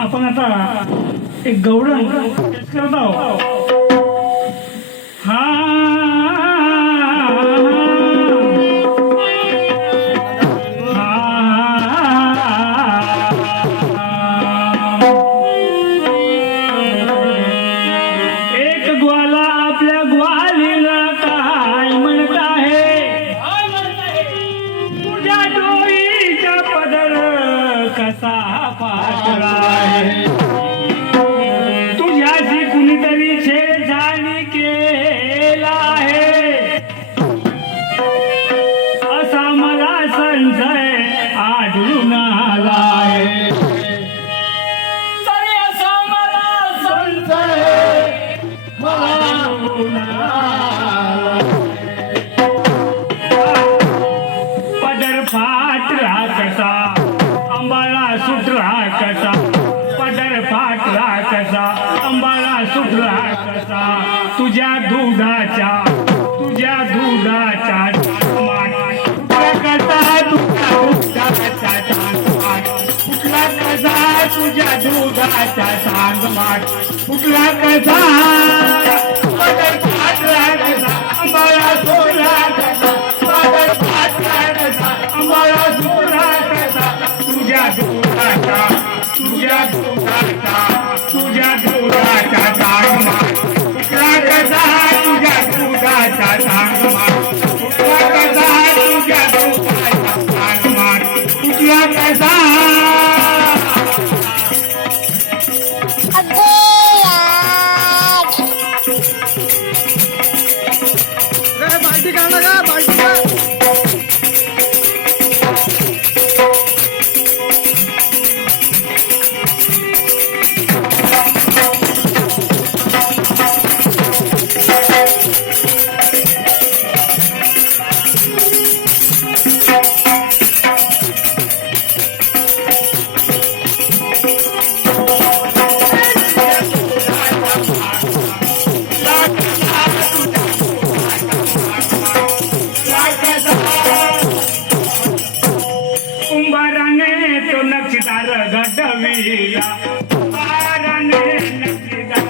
आपण आता एक गवळण करत आहोत. एक ग्वाला आपल्या ग्वालीला काय म्हणत आहे, तुझ्या डोईचा पदर कसा फाटला आहे, तुझ्याशी कुणीतरी छेडछाडी केला आहे, असा मला संशय आढळून आला आहे. तरी असा मला संशय आढळून आला. पदर फाटला कसा, अंबाला सुटला कसा, पदर फाटला कसा, अंबाला सुटला कसा, तुझ्या दुधाच्या तुझ्या दुधाचा सांगमाट फुटला कसा, पदर फाटला कसा, अंबाला सोडला कसा, पदर फाटला कसा, अंबाला सोडला कसा, तुझ्या दुधाचा सांगमाट फुटला कसा, तुझ्या दुधाचा सांगमाट फुटला कसा, तुझ्या दुधाचा सांगमाट फुटला कसा. बाल्टी काढला का बाल्टी का कुंभाराने तो नक्षीदार घडविला, कुंभाराने नक्षीदार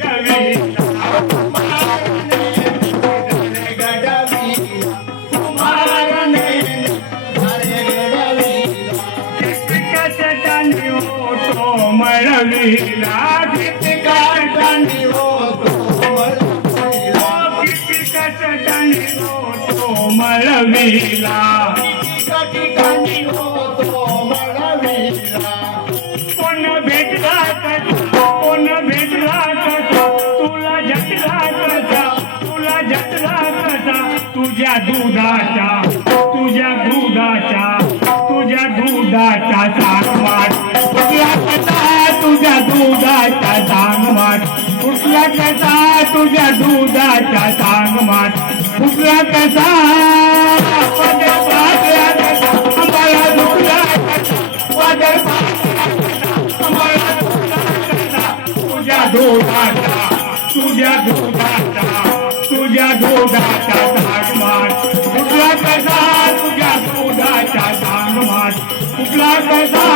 घडविला, कुंभाराने कष्टाने होतो मळविला, किती कष्टाने होतो मळविला, कोण भेटला कसा, तुला झटला कसा, तुझ्या दुधाचा सांगमाट फुटला कसा, तुझ्या दुधाचा सांगमाट फुटला कसा, तुझ्या दुधाचा सांगमाट फुटला कसा. पदर फाटला कसा, अंबाला सुटला कसा, पदर फाटला कसा, अंबाला सुटला कसा, तुझ्या दुधाचा सांगमाट फुटला कसा, तुझ्या दुधाचा सांगमाट फुटला कसा.